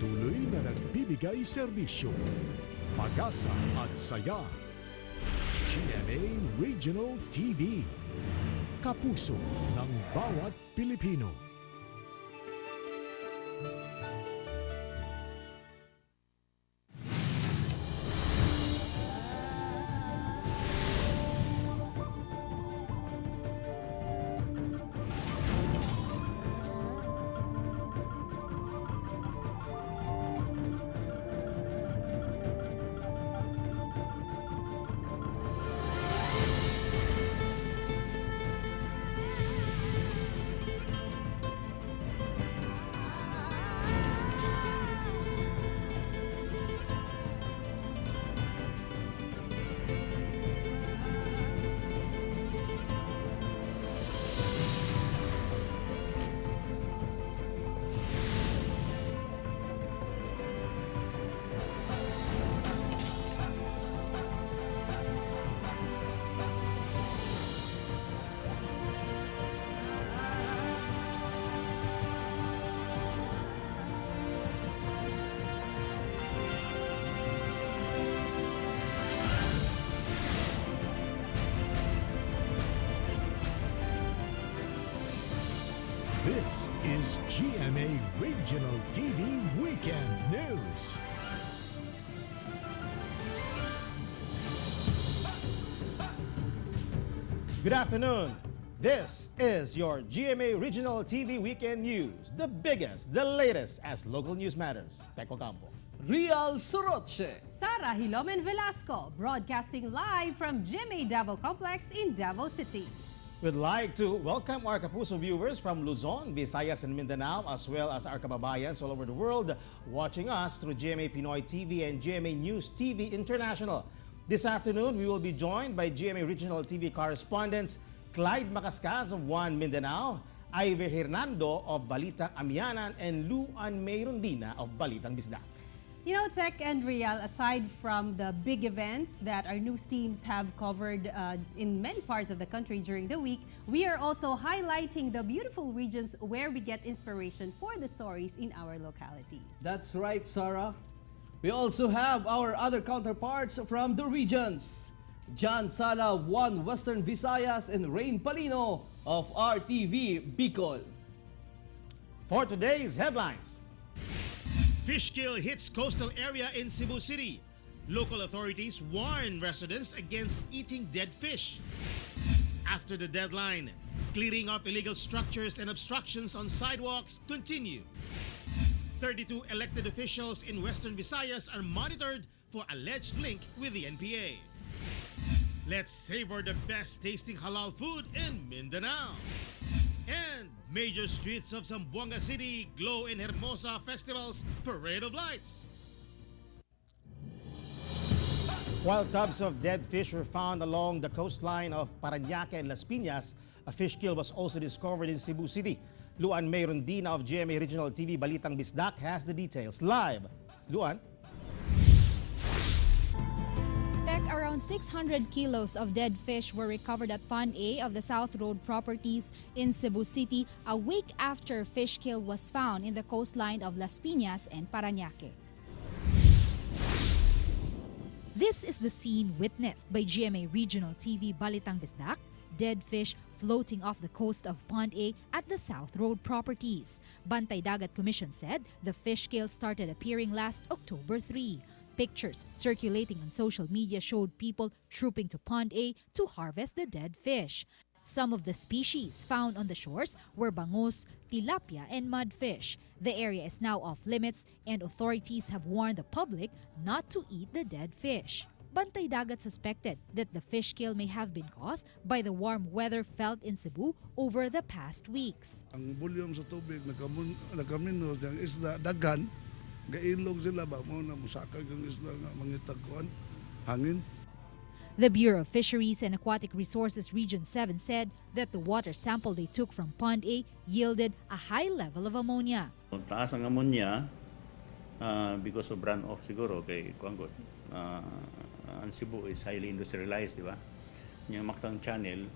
patuloy na nagbibigay serbisyo, pag-asa at saya. GMA Regional TV, kapuso ng bawat Pilipino. This is GMA Regional TV Weekend News. Good afternoon. This is your GMA Regional TV Weekend News, the biggest, the latest as local news matters. Teco Campo. Real Soroche. Sara Hilomen Velasco, broadcasting live from GMA Davao Complex in Davao City. We'd like to welcome our Kapuso viewers from Luzon, Visayas, and Mindanao, as well as our kababayans all over the world watching us through GMA Pinoy TV and GMA News TV International. This afternoon, we will be joined by GMA Regional TV correspondents Clyde Macascas of One Mindanao, Ivy Hernando of Balitang Amianan, and Luan Mayrondina of Balitang Bisdak. You know, Tech and Real, aside from the big events that our news teams have covered in many parts of the country during the week, we are also highlighting the beautiful regions where we get inspiration for the stories in our localities. That's right, Sarah. We also have our other counterparts from the regions. John Sala of One Western Visayas and Rain Palino of RTV Bicol. For today's headlines. Fish kill hits coastal area in Cebu City. Local authorities warn residents against eating dead fish. After the deadline, clearing of illegal structures and obstructions on sidewalks continue. 32 elected officials in Western Visayas are monitored for alleged link with the NPA. Let's savor the best tasting halal food in Mindanao. And major streets of Zamboanga City glow in Hermosa Festival's Parade of Lights. While tubs of dead fish were found along the coastline of Parañaque and Las Piñas, a fish kill was also discovered in Cebu City. Luan Mayrondina of GMA Regional TV Balitang Bisdak has the details live. Luan? Around 600 kilos of dead fish were recovered at Pond A of the South Road properties in Cebu City a week after fish kill was found in the coastline of Las Piñas and Parañaque. This is the scene witnessed by GMA Regional TV Balitang Bisdak, dead fish floating off the coast of Pond A at the South Road properties. Bantay Dagat Commission said the fish kill started appearing last October 3. Pictures circulating on social media showed people trooping to Pond A to harvest the dead fish. Some of the species found on the shores were bangus, tilapia, and mudfish. The area is now off limits and authorities have warned the public not to eat the dead fish. Bantay Dagat suspected that the fish kill may have been caused by the warm weather felt in Cebu over the past weeks. Ang volume sa tubig nagkaminos ng isla dagan. Gailog sila ba mo na musakag ang isla nga mangitag kuan hangin. The Bureau of Fisheries and Aquatic Resources Region 7 said that the water sample they took from Pond A yielded a high level of ammonia. Taas ang ammonia because of runoff siguro kay kuanggot. Ang Cebu is highly industrialized, di ba? Yung Mactang Channel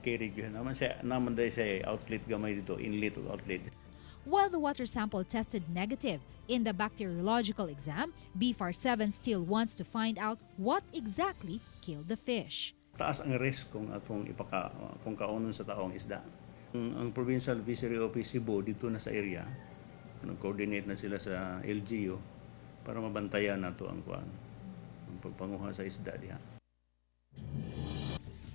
kay region naman dahil sa outlet gamay dito, inlet or outlet. While the water sample tested negative in the bacteriological exam, BFAR-7 still wants to find out what exactly killed the fish. Taas ang risk kung kung kaunon sa taong isda. Ang Provincial Fishery Office Cebu dito na sa area, nag-coordinate na sila sa LGU para mabantayan nato ang pagpanguha sa isda diha.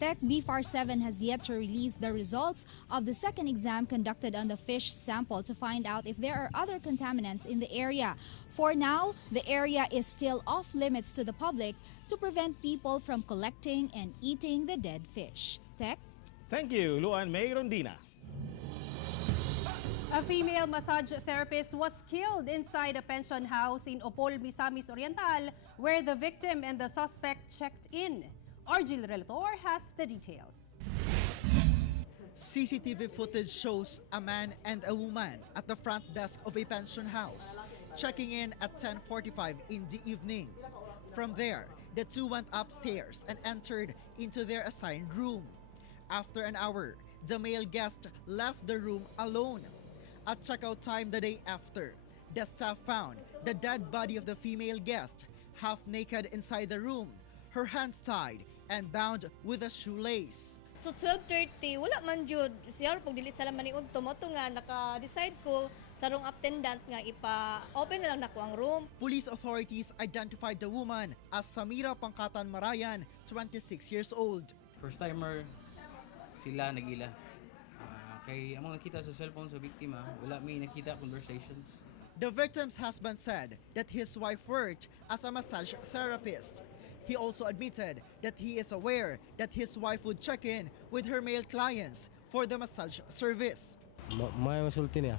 Tech BFAR-7 has yet to release the results of the second exam conducted on the fish sample to find out if there are other contaminants in the area. For now, the area is still off limits to the public to prevent people from collecting and eating the dead fish. Tech? Thank you, Luan May Rondina. A female massage therapist was killed inside a pension house in Opol, Misamis Oriental, where the victim and the suspect checked in. Argil Relator has the details. CCTV footage shows a man and a woman at the front desk of a pension house, checking in at 10:45 in the evening. From there, the two went upstairs and entered into their assigned room. After an hour, the male guest left the room alone. At checkout time the day after, the staff found the dead body of the female guest, half naked inside the room, her hands tied and bound with a shoelace. So 12:30 wala man jud siya pag dili sala maniud tumoto nga naka-decide ko sa rong attendant nga ipa-open na lang nako ang room. Police authorities identified the woman as Samira Pangkatan Marayan, 26 years old. First timer sila nagila. Kay among nakita sa cellphone sa biktima, wala may nakita conversations. The victim's husband said that his wife worked as a massage therapist. He also admitted that he is aware that his wife would check in with her male clients for the massage service. May masulti niya.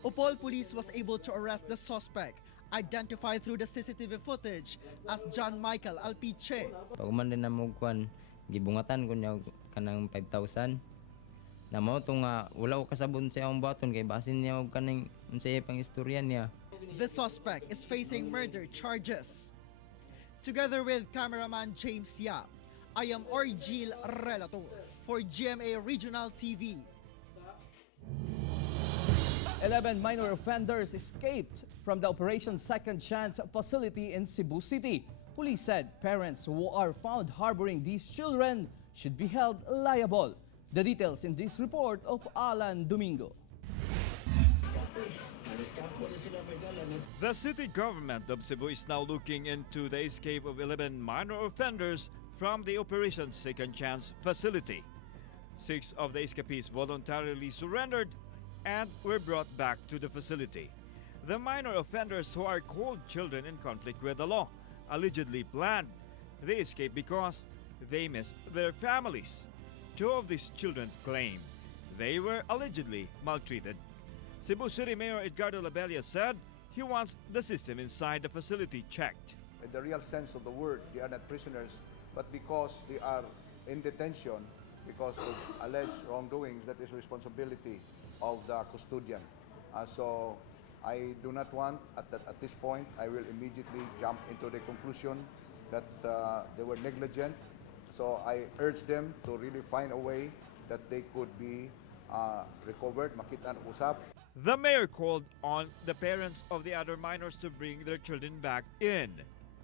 Opol police was able to arrest the suspect, identified through the CCTV footage as John Michael Alpiche. Pagman din na mo kwan, gibungatan ko niya kanang 5,000. Na mo to nga wala ko kasabon sa akong baton kay basin niya og kanang unsay pang istorya niya. The suspect is facing murder charges. Together with cameraman James Yap, I am Argil Relator for GMA Regional TV. 11 minor offenders escaped from the Operation Second Chance facility in Cebu City. Police said parents who are found harboring these children should be held liable. The details in this report of Alan Domingo. The city government of Cebu is now looking into the escape of 11 minor offenders from the Operation Second Chance facility. 6 of the escapees voluntarily surrendered and were brought back to the facility. The minor offenders, who are called children in conflict with the law, allegedly planned the escape because they miss their families. 2 of these children claim they were allegedly maltreated. Cebu City Mayor Edgardo Labella said he wants the system inside the facility checked. In the real sense of the word, they are not prisoners, but because they are in detention because of alleged wrongdoings, that is responsibility of the custodian. So I do not want, at this point, I will immediately jump into the conclusion that they were negligent. So I urge them to really find a way that they could be recovered, makita usap. The mayor called on the parents of the other minors to bring their children back in.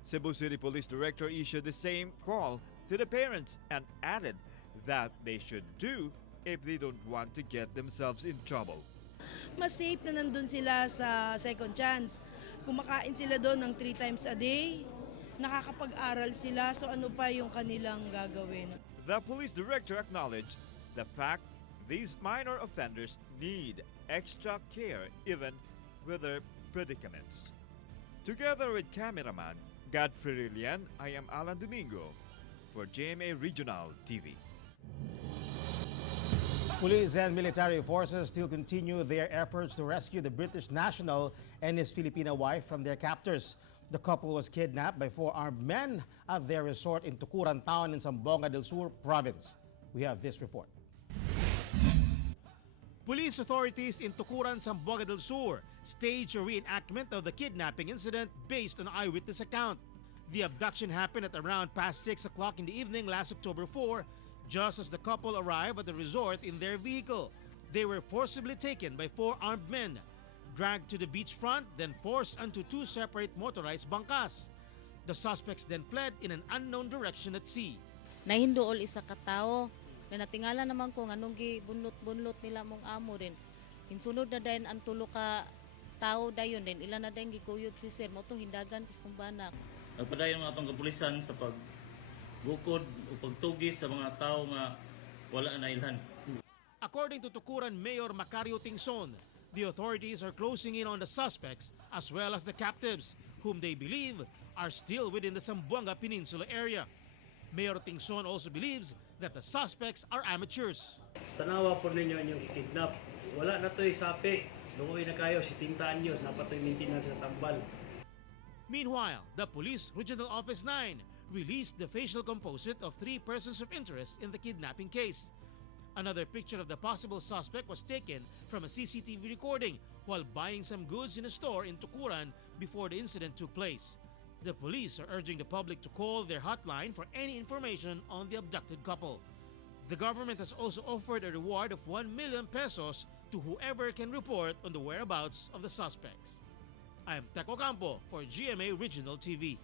Cebu City Police Director issued the same call to the parents and added that they should do if they don't want to get themselves in trouble. Mas safe na nandun sila sa second chance. Kumakain sila doon ng 3 times a day. Nakakapag-aral sila, so ano pa yung kanilang gagawin? The police director acknowledged the fact these minor offenders need extra care even with their predicaments. Together with cameraman Godfrey Rillian, I am Alan Domingo for GMA Regional TV. Police and military forces still continue their efforts to rescue the British national and his Filipina wife from their captors. The couple was kidnapped by 4 armed men at their resort in Tucuran town in Zamboanga del Sur province. We have this report. Police authorities in Tucuran, Zamboanga del Sur staged a reenactment of the kidnapping incident based on eyewitness account. The abduction happened at around past 6 o'clock in the evening last October 4 Just as the couple arrived at the resort in their vehicle, they were forcibly taken by 4 armed men, dragged to the beachfront, then forced onto 2 separate motorized bangkas. The suspects then fled in an unknown direction at sea. Nahinduol isa ka tao na natingala naman ko nganong gibunlot-bunlot nila mong amo rin. Hinsunod na dayon ang tulo ka tao dayon din ila na dayon gikuyod si sir mo to hindagan kus kumbana. Nagpadayon ang atong kapulisan sa pagbukod o pagtugis sa mga tao nga wala na ilhan. According to Tukuran Mayor Macario Tingson, the authorities are closing in on the suspects as well as the captives, whom they believe are still within the Zamboanga Peninsula area. Mayor Tingson also believes that the suspects are amateurs. Tanawa po ninyo inyong kidnap. Wala na to'y sapi. Luoy na kayo, 70 anyos, napato'y maintenance sa tambal. Meanwhile, the Police Regional Office 9 released the facial composite of 3 persons of interest in the kidnapping case. Another picture of the possible suspect was taken from a CCTV recording while buying some goods in a store in Tukuran before the incident took place. The police are urging the public to call their hotline for any information on the abducted couple. The government has also offered a reward of 1 million pesos to whoever can report on the whereabouts of the suspects. I am Teco Campo for GMA Regional TV.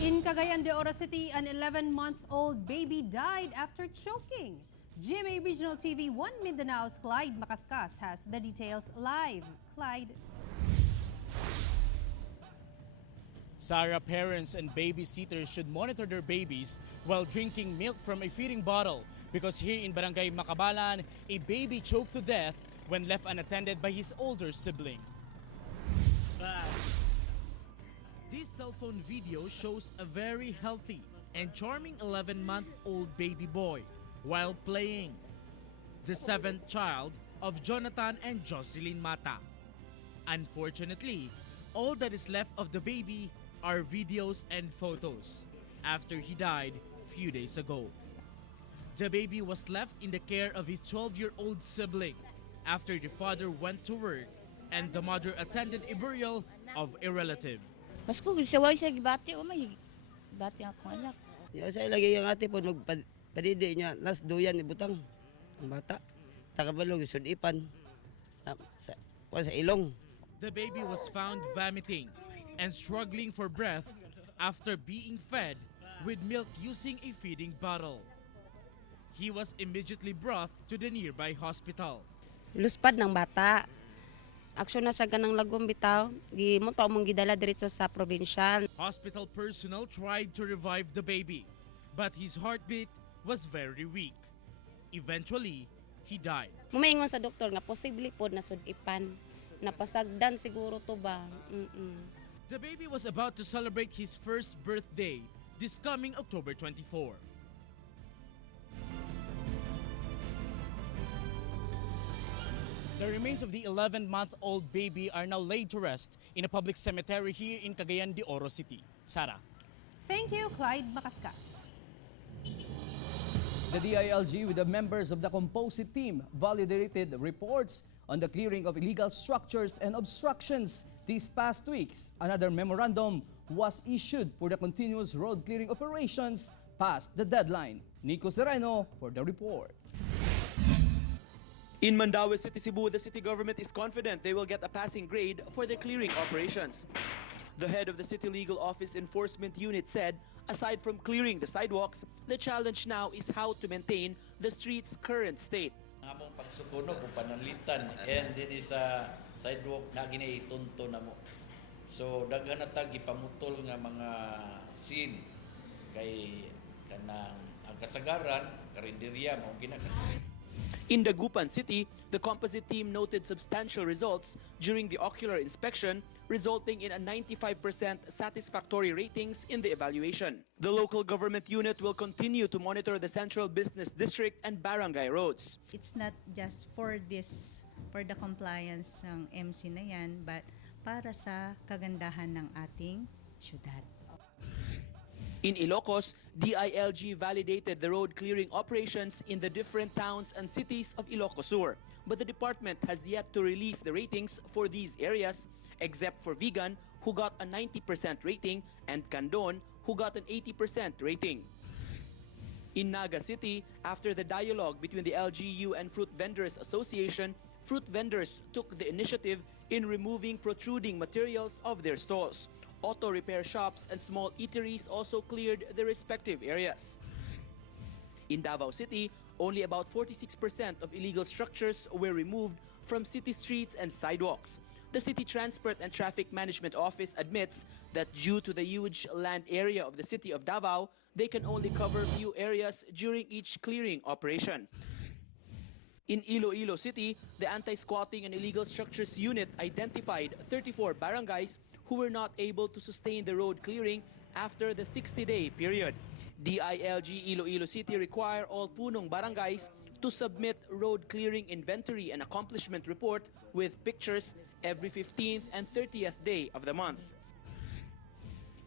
In Cagayan de Oro City, an 11-month-old baby died after choking. GMA Regional TV 1 Mindanao's Clyde Macascas has the details live. Clyde. Sarah, parents and babysitters should monitor their babies while drinking milk from a feeding bottle because here in Barangay Macabalan, a baby choked to death when left unattended by his older sibling. This cell phone video shows a very healthy and charming 11-month-old baby boy while playing, the 7th child of Jonathan and Jocelyn Mata. Unfortunately, all that is left of the baby are videos and photos after he died a few days ago. The baby was left in the care of his 12-year-old sibling after the father went to work and the mother attended a burial of a relative. Pasko, saway siya gibati o may gibati ako anak. Ya saya lagi yang ati po magpadidi niya nas duyan ibutang ang bata. Takabalog sudipan. Sa ilong. The baby was found vomiting and struggling for breath after being fed with milk using a feeding bottle. He was immediately brought to the nearby hospital. Luspad ng bata. Aksyon na sa ganang lagom bitaw. Gimunto mong gidala diretso sa probinsya. Hospital personnel tried to revive the baby, but his heartbeat was very weak. Eventually, he died. Mumaingon sa doktor nga posible po na sudipan. Napasagdan siguro to ba? The baby was about to celebrate his first birthday this coming October 24. The remains of the 11-month-old baby are now laid to rest in a public cemetery here in Cagayan de Oro City. Sarah. Thank you, Clyde Macascas. The DILG with the members of the composite team validated reports on the clearing of illegal structures and obstructions these past weeks. Another memorandum was issued for the continuous road clearing operations past the deadline. Nico Sereno for the report. In Davao City, Cebu, the city government is confident they will get a passing grade for their clearing operations. The head of the City Legal Office Enforcement Unit said, aside from clearing the sidewalks, the challenge now is how to maintain the street's current state. Among pagsukuno kung pananlitan and din sa sidewalk na ginaitunto na mo. So daghan na tag ipamutol nga mga scene kay kanang ang kasagaran karinderya mao ginakasagaran. In Dagupan City, the composite team noted substantial results during the ocular inspection, resulting in a 95% satisfactory ratings in the evaluation. The local government unit will continue to monitor the central business district and barangay roads. It's not just for the compliance ng MC na yan, but para sa kagandahan ng ating syudad. In Ilocos, DILG validated the road clearing operations in the different towns and cities of Ilocos Sur, but the department has yet to release the ratings for these areas, except for Vigan, who got a 90% rating, and Canadont, who got an 80% rating. In Naga City, after the dialogue between the LGU and Fruit Vendors Association, fruit vendors took the initiative in removing protruding materials of their stalls. Auto repair shops and small eateries also cleared their respective areas. In Davao City, only about 46% of illegal structures were removed from city streets and sidewalks. The City Transport and Traffic Management Office admits that due to the huge land area of the city of Davao, they can only cover few areas during each clearing operation. In Iloilo City, the Anti-Squatting and Illegal Structures Unit identified 34 barangays who were not able to sustain the road clearing after the 60-day period. DILG Iloilo City require all punong barangays to submit road clearing inventory and accomplishment report with pictures every 15th and 30th day of the month.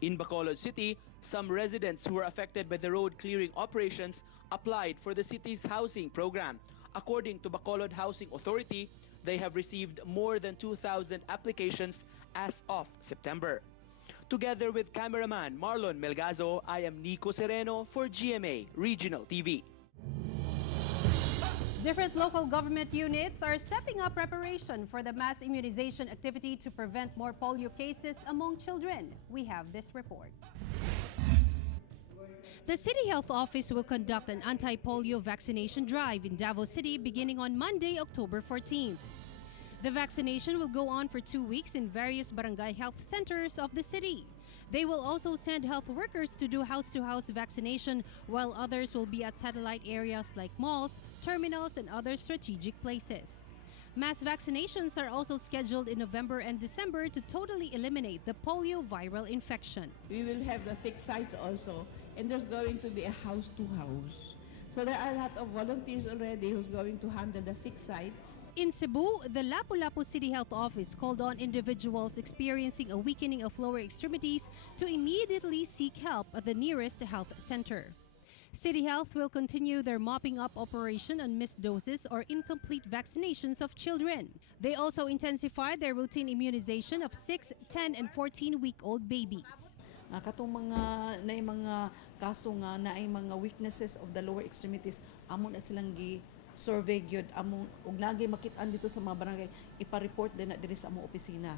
In Bacolod City, some residents who were affected by the road clearing operations applied for the city's housing program. According to Bacolod Housing Authority, they have received more than 2,000 applications as of September. Together with cameraman Marlon Melgazo, I am Nico Sereno for GMA Regional TV. Different local government units are stepping up preparation for the mass immunization activity to prevent more polio cases among children. We have this report. The City Health Office will conduct an anti-polio vaccination drive in Davao City beginning on Monday, October 14th. The vaccination will go on for 2 weeks in various barangay health centers of the city. They will also send health workers to do house-to-house vaccination, while others will be at satellite areas like malls, terminals, and other strategic places. Mass vaccinations are also scheduled in November and December to totally eliminate the polio viral infection. We will have the fixed sites also, and there's going to be a house-to-house. So there are a lot of volunteers already who's going to handle the fixed sites. In Cebu, the Lapu-Lapu City Health Office called on individuals experiencing a weakening of lower extremities to immediately seek help at the nearest health center. City Health will continue their mopping up operation on missed doses or incomplete vaccinations of children. They also intensified their routine immunization of 6, 10, and 14-week-old babies. Katong mga kaso nga na ay mga weaknesses of the lower extremities, amo na silang survey gyud among ug lagi makit-an dito sa mga barangay, ipa-report din na diri sa among opisina.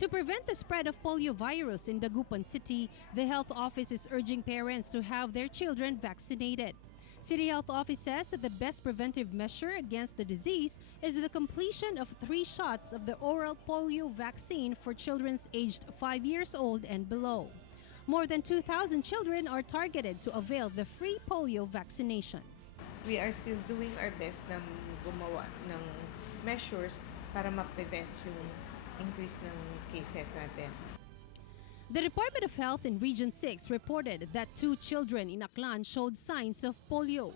To prevent the spread of polio virus in Dagupan City, the health office is urging parents to have their children vaccinated. City Health Office says that the best preventive measure against the disease is the completion of 3 shots of the oral polio vaccine for children aged 5 years old and below. More than 2,000 children are targeted to avail the free polio vaccination. We are still doing our best na gumawa ng measures para ma-prevent yung increase ng cases natin. The Department of Health in Region 6 reported that 2 children in Aklan showed signs of polio.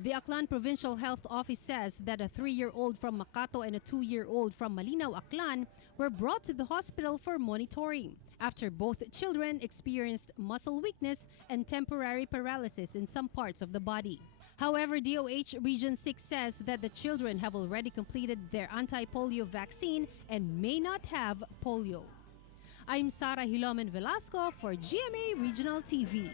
The Aklan Provincial Health Office says that a 3-year-old from Makato and a 2-year-old from Malinaw, Aklan, were brought to the hospital for monitoring after both children experienced muscle weakness and temporary paralysis in some parts of the body. However, DOH Region 6 says that the children have already completed their anti-polio vaccine and may not have polio. I'm Sara Hilomen Velasco for GMA Regional TV.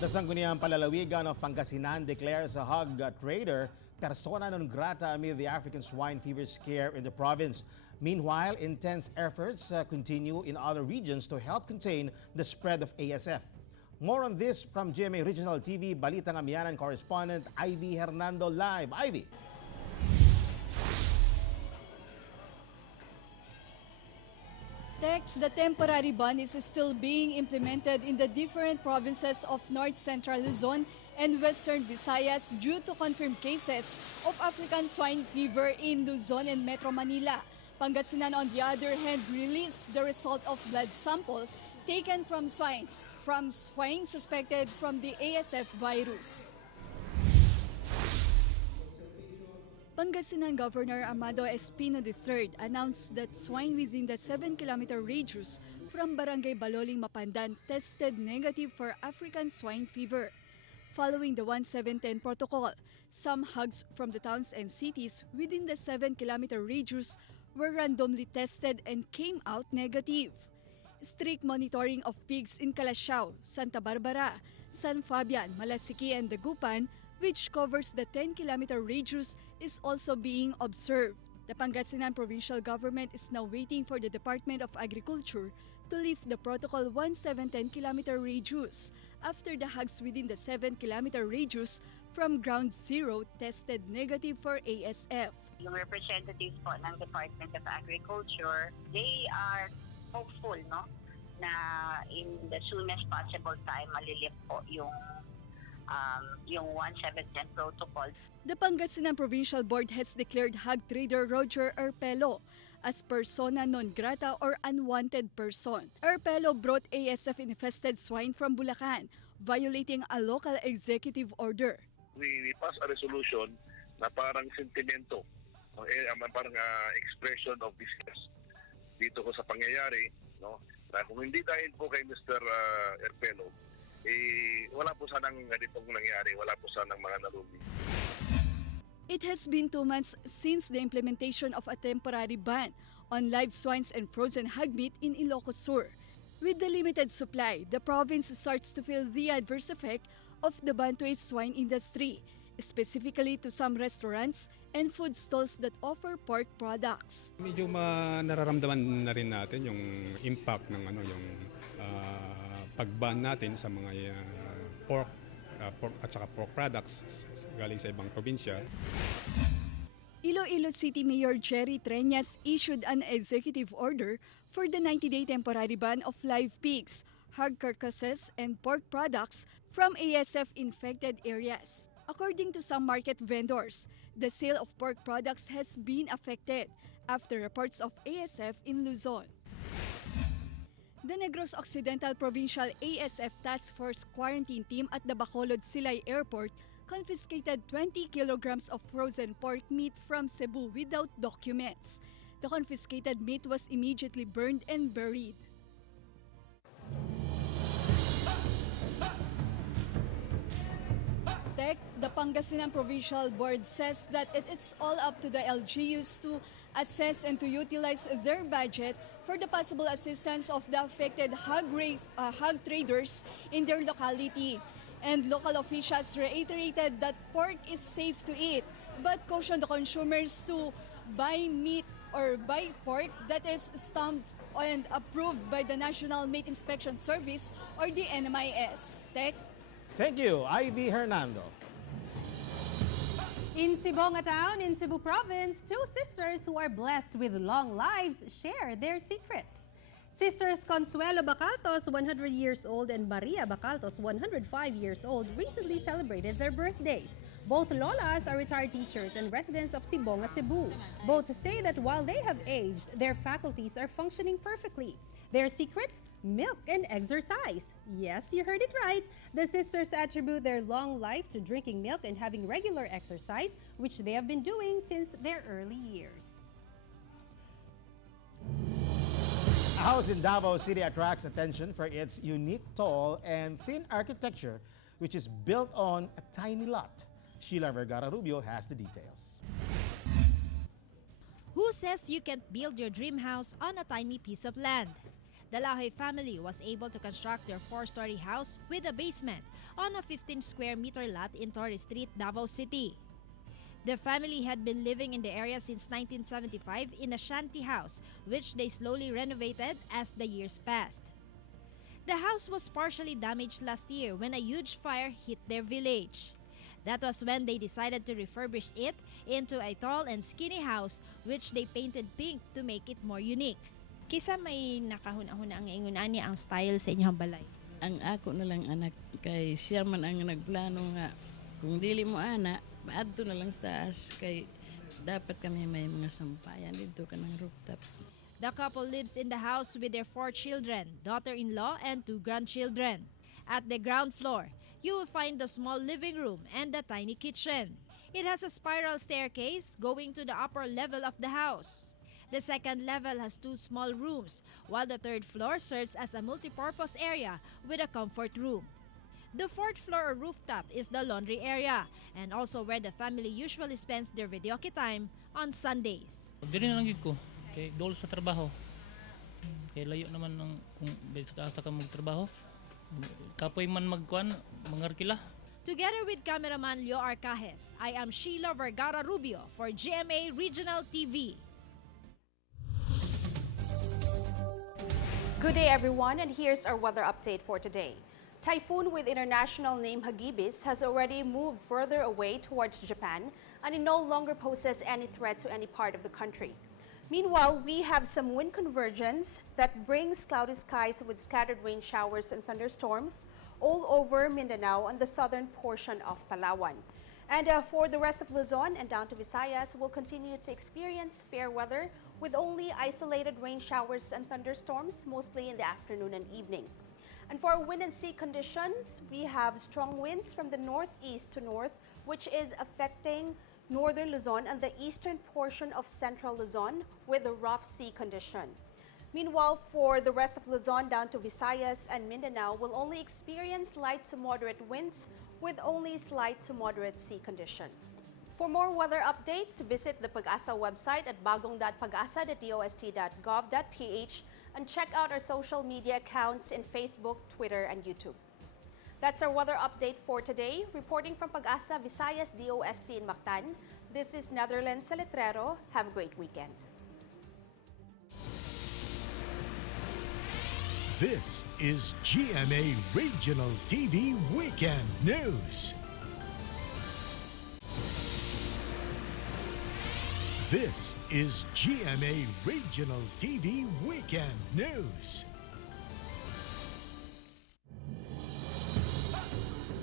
The Sangguniang Palalawigan of Pangasinan declares a hog trader persona non grata amid the African swine fever scare in the province. Meanwhile, intense efforts continue in other regions to help contain the spread of ASF. More on this from GMA Regional TV, Balitang Amianan correspondent Ivy Hernando live. Ivy. The temporary ban is still being implemented in the different provinces of North Central Luzon and Western Visayas due to confirmed cases of African swine fever in Luzon and Metro Manila. Pangasinan, on the other hand, released the result of blood sample taken from swine suspected from the ASF virus. Pangasinan Governor Amado Espino III announced that swine within the 7-kilometer radius from Barangay Baloling, Mapandan tested negative for African swine fever. Following the 1710 protocol, some hogs from the towns and cities within the 7-kilometer radius were randomly tested and came out negative. Strict monitoring of pigs in Calasiao, Santa Barbara, San Fabian, Malasiki, and Dagupan, which covers the 10-kilometer radius, is also being observed. The Pangasinan provincial government is now waiting for the Department of Agriculture to lift the Protocol 17 10-kilometer radius after the hogs within the 7-kilometer radius from ground zero tested negative for ASF. Yung representatives po ng Department of Agriculture, they are hopeful, no, na in the soonest possible time malilift po yung 1710 protocol. The Pangasinan Provincial Board has declared hog trader Roger Erpelo as persona non grata or unwanted person. Erpelo brought ASF-infested swine from Bulacan, violating a local executive order. We passed a resolution na parang sentimento, parang expression of disgust dito ko sa pangyayari, no? Na kung hindi dahil po kay Mr. Erpelo, wala po sanang ganitong nangyari, wala po sanang mga nalumi. It has been 2 months since the implementation of a temporary ban on live swines and frozen hog meat in Ilocos Sur. With the limited supply, the province starts to feel the adverse effect of the ban to its swine industry, specifically to some restaurants and food stalls that offer pork products. Medyo nararamdaman na rin natin yung impact ng yung pag-ban natin sa mga pork at saka pork products galing sa ibang probinsya. Iloilo City Mayor Jerry Treñas issued an executive order for the 90-day temporary ban of live pigs, hog carcasses, and pork products from ASF-infected areas. According to some market vendors, the sale of pork products has been affected after reports of ASF in Luzon. The Negros Occidental Provincial ASF Task Force quarantine team at the Bacolod Silay Airport confiscated 20 kilograms of frozen pork meat from Cebu without documents. The confiscated meat was immediately burned and buried. The Pangasinan Provincial Board says that it is all up to the LGUs to assess and to utilize their budget for the possible assistance of the affected hog traders in their locality. And local officials reiterated that pork is safe to eat, but cautioned the consumers to buy meat or buy pork that is stamped and approved by the National Meat Inspection Service or the NMIS. Thank you, Ivy Hernando. In Zamboanga Town, in Cebu Province, 2 sisters who are blessed with long lives share their secret. Sisters Consuelo Bacaltos, 100 years old, and Maria Bacaltos, 105 years old, recently celebrated their birthdays. Both lolas are retired teachers and residents of Zamboanga, Cebu. Both say that while they have aged, their faculties are functioning perfectly. Their secret? Milk and exercise. Yes, you heard it right. The sisters attribute their long life to drinking milk and having regular exercise, which they have been doing since their early years. A house in Davao City attracts attention for its unique tall and thin architecture, which is built on a tiny lot. Sheila Vergara Rubio has the details. Who says you can't build your dream house on a tiny piece of land? The Lahoy family was able to construct their 4-story house with a basement on a 15 square meter lot in Torres Street, Davao City. The family had been living in the area since 1975 in a shanty house, which they slowly renovated as the years passed. The house was partially damaged last year when a huge fire hit their village. That was when they decided to refurbish it into a tall and skinny house, which they painted pink to make it more unique. Kisa may nakahuna-huna ang ingunani ang style sa inyong balay? Ang ako na lang anak, kay siya man ang nagplano nga. Kung dili mo anak, maadto na lang sa taas, kay dapat kami may mga sampayan dito ka ng rooftop. The couple lives in the house with their 4 children, daughter-in-law and 2 grandchildren. At the ground floor, you will find the small living room and the tiny kitchen. It has a spiral staircase going to the upper level of the house. The second level has 2 small rooms, while the 3rd floor serves as a multi-purpose area with a comfort room. The 4th floor or rooftop is the laundry area and also where the family usually spends their videoke time on Sundays. Diri na lang gid ko kay goal sa trabaho. Kay layo naman ng kung sa ka magtrabaho. Kapoy man magkuan, mangarkila. Together with cameraman Leo Arcajes, I am Sheila Vergara Rubio for GMA Regional TV. Good day everyone, and here's our weather update for today. Typhoon with international name Hagibis has already moved further away towards Japan, and it no longer poses any threat to any part of the country. Meanwhile, we have some wind convergence that brings cloudy skies with scattered rain showers and thunderstorms all over Mindanao and the southern portion of Palawan. And for the rest of Luzon and down to Visayas, we'll continue to experience fair weather with only isolated rain showers and thunderstorms, mostly in the afternoon and evening. And for wind and sea conditions, we have strong winds from the northeast to north, which is affecting northern Luzon and the eastern portion of central Luzon with a rough sea condition. Meanwhile, for the rest of Luzon down to Visayas and Mindanao, we'll only experience light to moderate winds with only slight to moderate sea condition. For more weather updates, visit the Pag-asa website at bagong.pagasa.dost.gov.ph and check out our social media accounts in Facebook, Twitter, and YouTube. That's our weather update for today. Reporting from Pag-asa, Visayas, DOST in Mactan, this is Netherlands sa Letrero. Have a great weekend. This is GMA Regional TV Weekend News. This is GMA Regional TV Weekend News.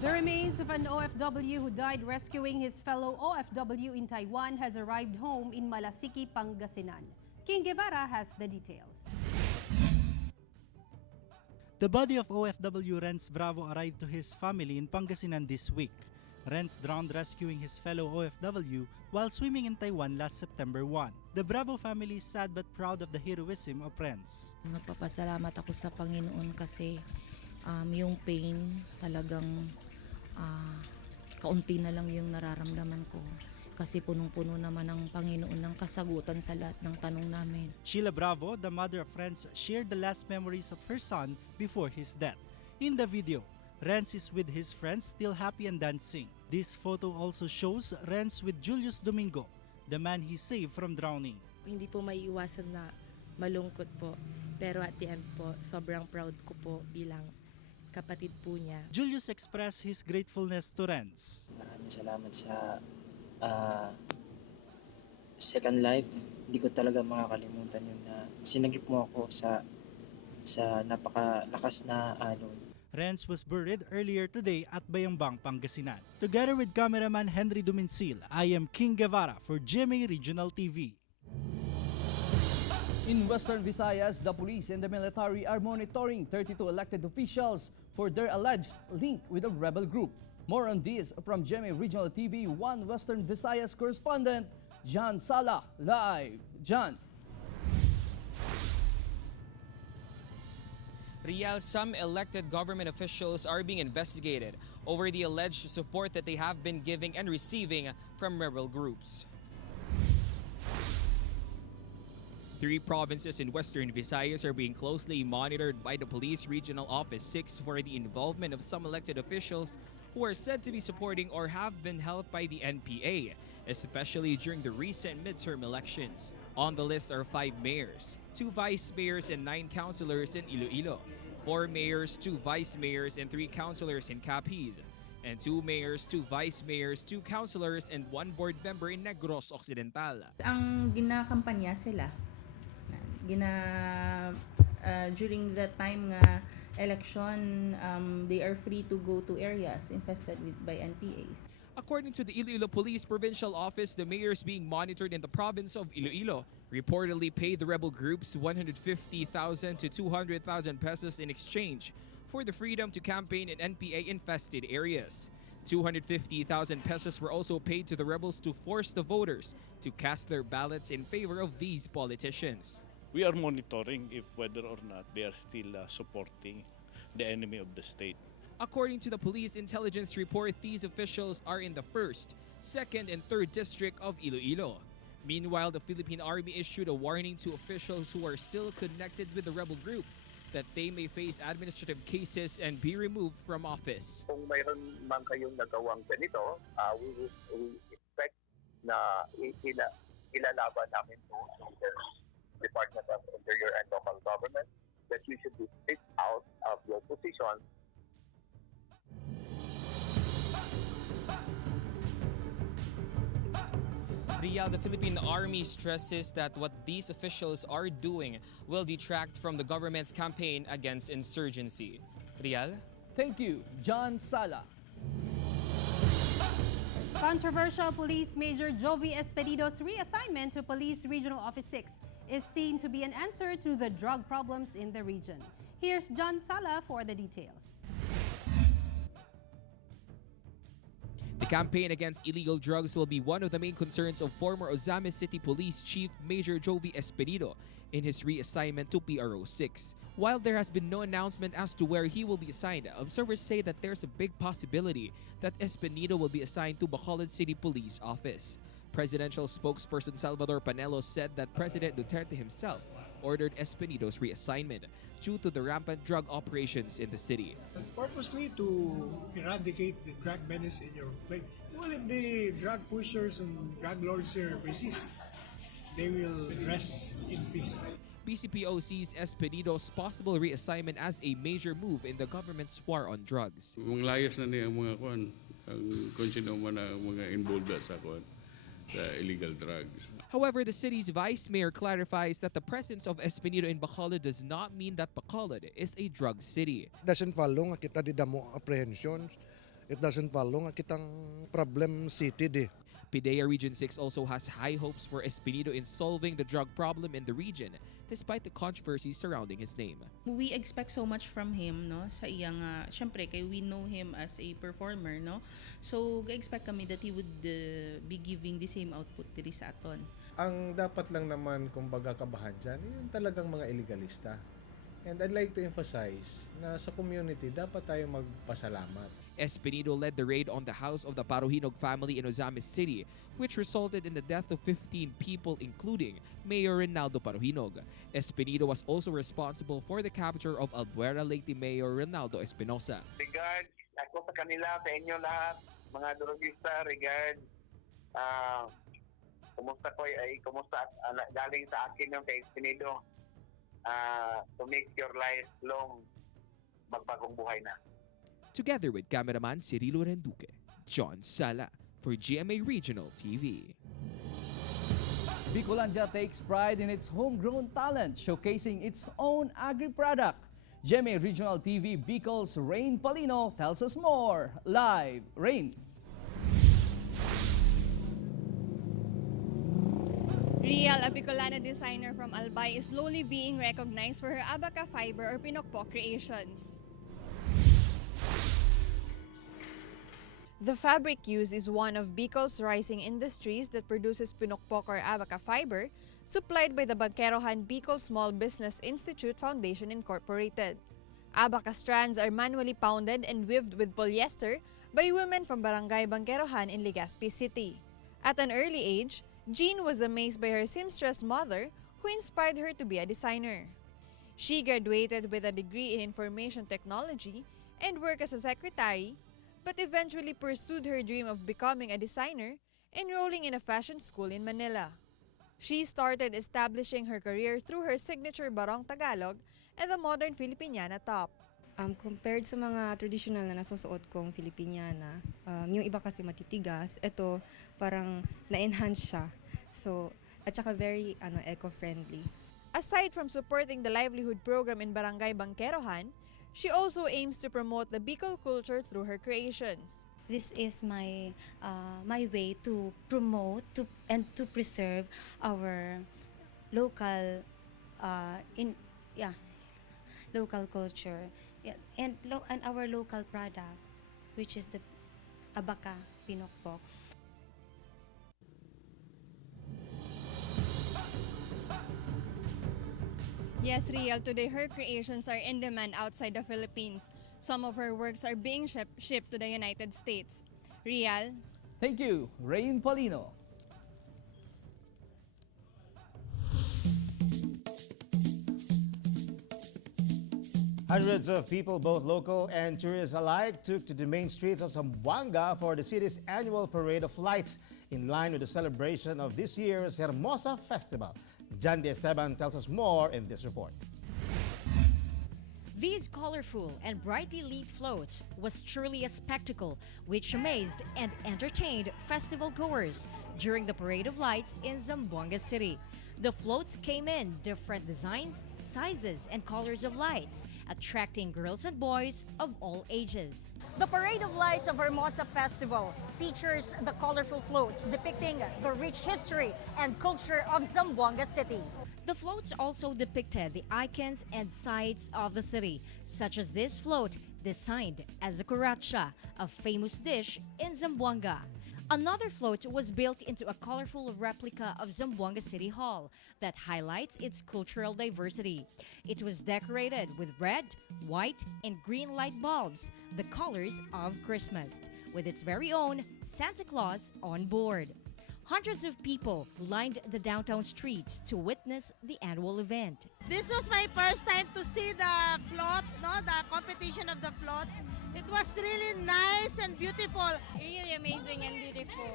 The remains of an OFW who died rescuing his fellow OFW in Taiwan has arrived home in Malasiki, Pangasinan. King Guevara has the details. The body of OFW Renz Bravo arrived to his family in Pangasinan this week. Renz drowned rescuing his fellow OFW while swimming in Taiwan last September 1. The Bravo family is sad but proud of the heroism of Renz. Nagpapasalamat ako sa Panginoon kasi yung pain talagang kaunti na lang yung nararamdaman ko. Kasi punong-puno naman ang Panginoon ng kasagutan sa lahat ng tanong namin. Sheila Bravo, the mother of Renz, shared the last memories of her son before his death. In the video, Renz is with his friends still happy and dancing. This photo also shows Renz with Julius Domingo, the man he saved from drowning. Hindi po maiiwasan na malungkot po, pero at the end po, sobrang proud ko po bilang kapatid po niya. Julius expressed his gratefulness to Renz. Maraming salamat sa second life. Hindi ko talaga makakalimutan yung na sinagip mo ako sa napakalakas na alon. Renz was buried earlier today at Bayambang, Pangasinan. Together with cameraman Henry Duminsil, I am King Guevara for GMA Regional TV. In Western Visayas, the police and the military are monitoring 32 elected officials for their alleged link with a rebel group. More on this from GMA Regional TV 1 Western Visayas correspondent John Sala live. John. Rial, some elected government officials are being investigated over the alleged support that they have been giving and receiving from rebel groups. 3 provinces in Western Visayas are being closely monitored by the Police Regional Office 6 for the involvement of some elected officials who are said to be supporting or have been helped by the NPA, especially during the recent midterm elections. On the list are 5 mayors, 2 vice mayors, and 9 councilors in Iloilo, 4 mayors, 2 vice mayors, and 3 councilors in Capiz, and 2 mayors, 2 vice mayors, 2 councilors, and 1 board member in Negros Occidental. Ang ginakampanya sila, during the time nga election, they are free to go to areas infested by NPAs. According to the Iloilo Police Provincial Office, the mayors being monitored in the province of Iloilo reportedly paid the rebel groups 150,000 to 200,000 pesos in exchange for the freedom to campaign in NPA-infested areas. 250,000 pesos were also paid to the rebels to force the voters to cast their ballots in favor of these politicians. We are monitoring if whether or not they are still supporting the enemy of the state. According to the police intelligence report, these officials are in the 1st, 2nd, and 3rd district of Iloilo. Meanwhile, the Philippine Army issued a warning to officials who are still connected with the rebel group that they may face administrative cases and be removed from office. Kung mayroon man kayong nagawang ganito, we expect na ilalaban namin to the Department of Interior and Local Government that you should be kicked out of your position. Rial, the Philippine Army stresses that what these officials are doing will detract from the government's campaign against insurgency. Rial? Thank you, John Sala. Controversial Police Major Jovi Esperido's reassignment to Police Regional Office 6 is seen to be an answer to the drug problems in the region. Here's John Sala for the details. The campaign against illegal drugs will be one of the main concerns of former Zamboanga City Police Chief Major Jovi Esperido in his reassignment to PRO 6. While there has been no announcement as to where he will be assigned, observers say that there's a big possibility that Esperido will be assigned to Bacolod City Police Office. Presidential spokesperson Salvador Panelo said that President Duterte himself ordered Esperido's reassignment due to the rampant drug operations in the city. Purposely to eradicate the drug menace in your place. Well, if the drug pushers and drug lords here resist, they will rest in peace. PCPO sees Esperido's possible reassignment as a major move in the government's war on drugs. Mga layas na niya ang mga kuan, kung sino man ang mga involved sa kuan, sa illegal drugs. However, the city's vice mayor clarifies that the presence of Esperido in Bacolod does not mean that Bacolod is a drug city. Doesn't follow nga kita di damo apprehensions. It doesn't follow nga kitang problem city di. PIDEA Region 6 also has high hopes for Esperido in solving the drug problem in the region, despite the controversy surrounding his name. We expect so much from him, no? Sa iyang, syempre, kay we know him as a performer, no? So, expect kami that he would be giving the same output diri sa aton. Ang dapat lang naman, kumbaga, kabahan dyan, yung talagang mga illegalista. And I'd like to emphasize na sa community, dapat tayo magpasalamat. Esperido led the raid on the house of the Paruhinog family in Zamboanga City, which resulted in the death of 15 people, including Mayor Rinaldo Paruhinog. Esperido was also responsible for the capture of Albuera Leyte Mayor Rinaldo Espinosa. Regards ako sa kanila, sa inyo lahat, mga drogista, regards. Kumusta ko ay kumusta galing sa akin yung kay Esperido. To make your life long, magbagong buhay na. Together with cameraman Cirilo Renduque, John Sala for GMA Regional TV. Bicolandia takes pride in its homegrown talent, showcasing its own agri-product. GMA Regional TV Bicol's Rain Palino tells us more. Live, Rain. Rial, a Bicolana designer from Albay, is slowly being recognized for her abaca fiber or pinokpok creations. The fabric used is one of Bicol's rising industries that produces pinokpok or abaca fiber, supplied by the Bangkerohan Bicol Small Business Institute Foundation Incorporated. Abaca strands are manually pounded and weaved with polyester by women from Barangay Bangkerohan in Legazpi City. At an early age, Jean was amazed by her seamstress mother, who inspired her to be a designer. She graduated with a degree in information technology and worked as a secretary, but eventually pursued her dream of becoming a designer, enrolling in a fashion school in Manila. She started establishing her career through her signature Barong Tagalog and the modern Filipiniana top. Compared sa mga traditional na nasusuot kong Filipiniana, yung iba kasi matitigas, ito parang na-enhance siya. So, at saka very eco-friendly. Aside from supporting the livelihood program in Barangay Bangkerohan, she also aims to promote the Bicol culture through her creations. This is my way to promote and to preserve our local local culture and our local product, which is the abaca pinokpok. Yes, Rial, today her creations are in demand outside the Philippines. Some of her works are being shipped to the United States. Rial? Thank you, Rain Palino. Hundreds of people, both local and tourists alike, took to the main streets of Zamboanga for the city's annual parade of lights in line with the celebration of this year's Hermosa Festival. John D. Esteban tells us more in this report. These colorful and brightly lit floats was truly a spectacle which amazed and entertained festival goers during the Parade of Lights in Zamboanga City. The floats came in different designs, sizes, and colors of lights, attracting girls and boys of all ages. The Parade of Lights of Hermosa Festival features the colorful floats depicting the rich history and culture of Zamboanga City. The floats also depicted the icons and sights of the city, such as this float designed as a cuaracha, a famous dish in Zamboanga. Another float was built into a colorful replica of Zamboanga City Hall that highlights its cultural diversity. It was decorated with red, white, and green light bulbs, the colors of Christmas, with its very own Santa Claus on board. Hundreds of people lined the downtown streets to witness the annual event. This was my first time to see the float, the competition of the float. It was really nice and beautiful. Really amazing and beautiful.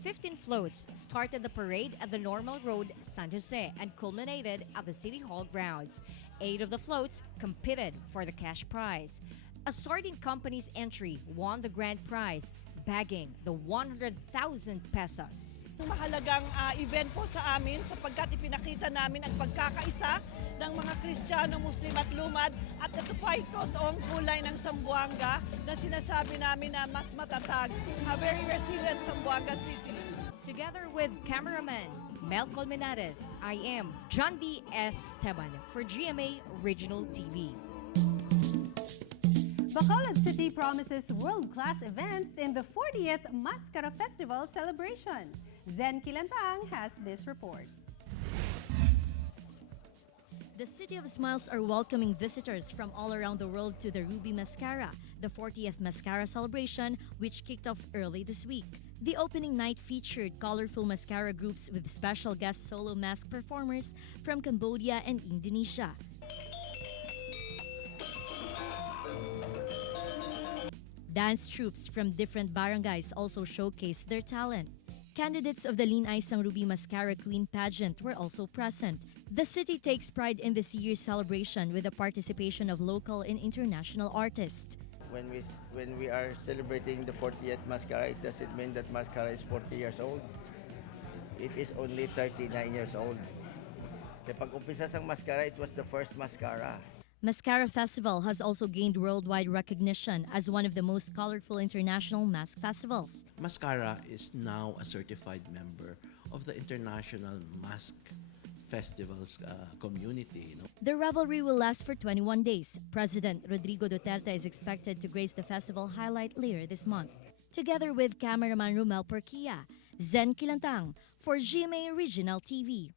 15 floats started the parade at the Normal Road, San Jose, and culminated at the City Hall grounds. 8 of the floats competed for the cash prize. A sardine company's entry won the grand prize, bagging the 100,000 pesos. Mahalagang event po sa amin sapagkat ipinakita namin ang pagkakaisa ng mga Kristiyano, Muslim at Lumad at ito pa ay totoong kulay ng Zamboanga na sinasabi namin na mas matatag. A very resilient Zamboanga City. Together with cameraman Mel Colmenares, I am John D. Esteban for GMA Regional TV. Bacolod City promises world-class events in the 40th Mascara Festival celebration. Zen Kilantang has this report. The City of Smiles are welcoming visitors from all around the world to the Ruby Mascara, the 40th Mascara celebration, which kicked off early this week. The opening night featured colorful mascara groups with special guest solo mask performers from Cambodia and Indonesia. Dance troupes from different barangays also showcased their talent. Candidates of the Lean Isang Ruby Mascara Queen pageant were also present. The city takes pride in this year's celebration with the participation of local and international artists. When we are celebrating the 40th Mascara, it doesn't mean that Mascara is 40 years old. It is only 39 years old. Kapag umpisa sang Mascara, it was the first Mascara. Mascara Festival has also gained worldwide recognition as one of the most colorful international mask festivals. Mascara is now a certified member of the International Mask Festivals community. The revelry will last for 21 days. President Rodrigo Duterte is expected to grace the festival highlight later this month. Together with cameraman Romel Porquia, Zen Kilantang for GMA Regional TV.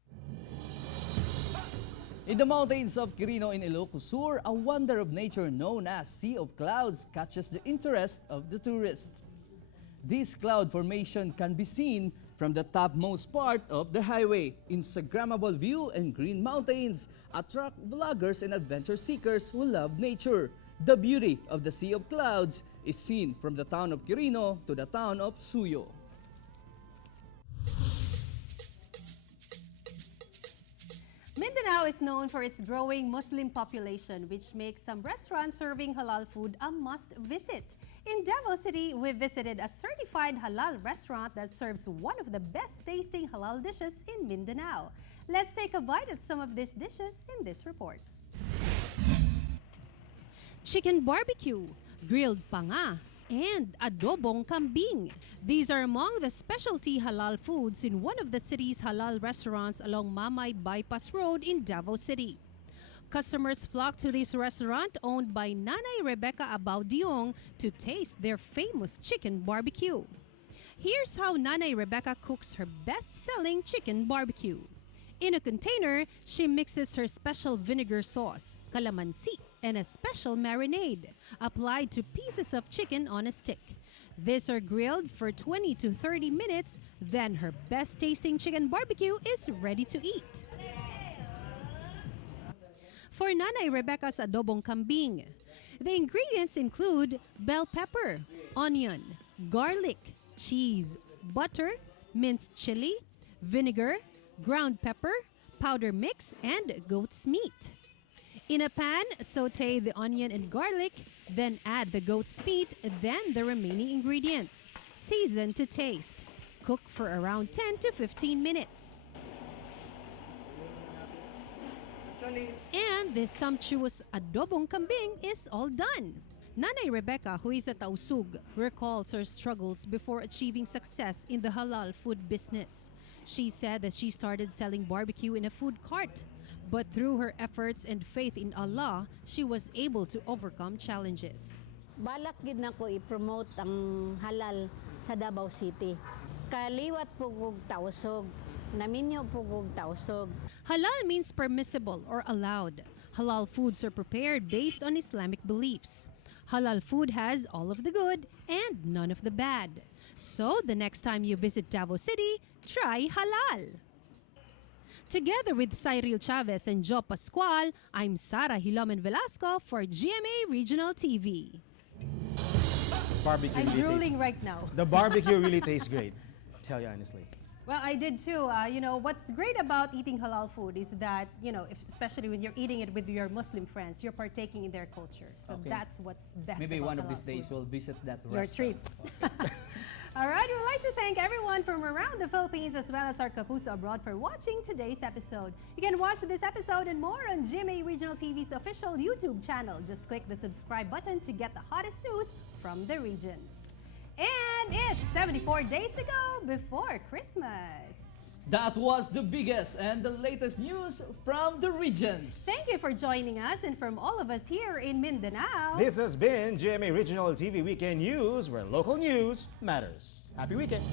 In the mountains of Quirino in Ilocos Sur, a wonder of nature known as Sea of Clouds catches the interest of the tourists. This cloud formation can be seen from the topmost part of the highway. Instagrammable view and green mountains attract vloggers and adventure seekers who love nature. The beauty of the Sea of Clouds is seen from the town of Quirino to the town of Suyo. Mindanao is known for its growing Muslim population, which makes some restaurants serving halal food a must-visit. In Davao City, we visited a certified halal restaurant that serves one of the best-tasting halal dishes in Mindanao. Let's take a bite at some of these dishes in this report. Chicken barbecue, grilled panga, and adobong kambing. These are among the specialty halal foods in one of the city's halal restaurants along Mamay Bypass Road in Davao City. Customers flock to this restaurant owned by Nanay Rebecca Abaudiong to taste their famous chicken barbecue. Here's how Nanay Rebecca cooks her best-selling chicken barbecue. In a container, she mixes her special vinegar sauce, calamansi, and a special marinade applied to pieces of chicken on a stick. These are grilled for 20 to 30 minutes, then her best-tasting chicken barbecue is ready to eat. for Nanay Rebecca's adobong kambing. The ingredients include bell pepper, onion, garlic, cheese, butter, minced chili, vinegar, ground pepper, powder mix, and goat's meat. In a pan, saute the onion and garlic, then add the goat's meat, then the remaining ingredients. Season to taste. Cook for around 10 to 15 minutes. And this sumptuous adobong kambing is all done. Nanay Rebecca, who is a tausug, recalls her struggles before achieving success in the halal food business. She said that she started selling barbecue in a food cart. But through her efforts and faith in Allah, she was able to overcome challenges. Balak gid nako i-promote ang halal sa Davao City. Kaliwat po kog tausog, naminyo po kog tausog. Halal means permissible or allowed. Halal foods are prepared based on Islamic beliefs. Halal food has all of the good and none of the bad. So the next time you visit Davao City, try halal. Together with Cyril Chavez and Joe Pascual, I'm Sara Hilomen Velasco for GMA Regional TV. Barbecue I'm really drooling tastes- right now. The barbecue really tastes great. Tell you honestly. Well, I did too. What's great about eating halal food is that, especially when you're eating it with your Muslim friends, you're partaking in their culture. So Okay. that's what's best Maybe about one of halal these days food. we'll visit that Your treat. restaurant. All right, we'd like to thank everyone from around the Philippines as well as our kapuso abroad for watching today's episode. You can watch this episode and more on GMA Regional TV's official YouTube channel. Just click the subscribe button to get the hottest news from the regions. And it's 74 days to go before Christmas. That was the biggest and the latest news from the regions. Thank you for joining us, and from all of us here in Mindanao. This has been GMA Regional TV Weekend News, where local news matters. Happy weekend.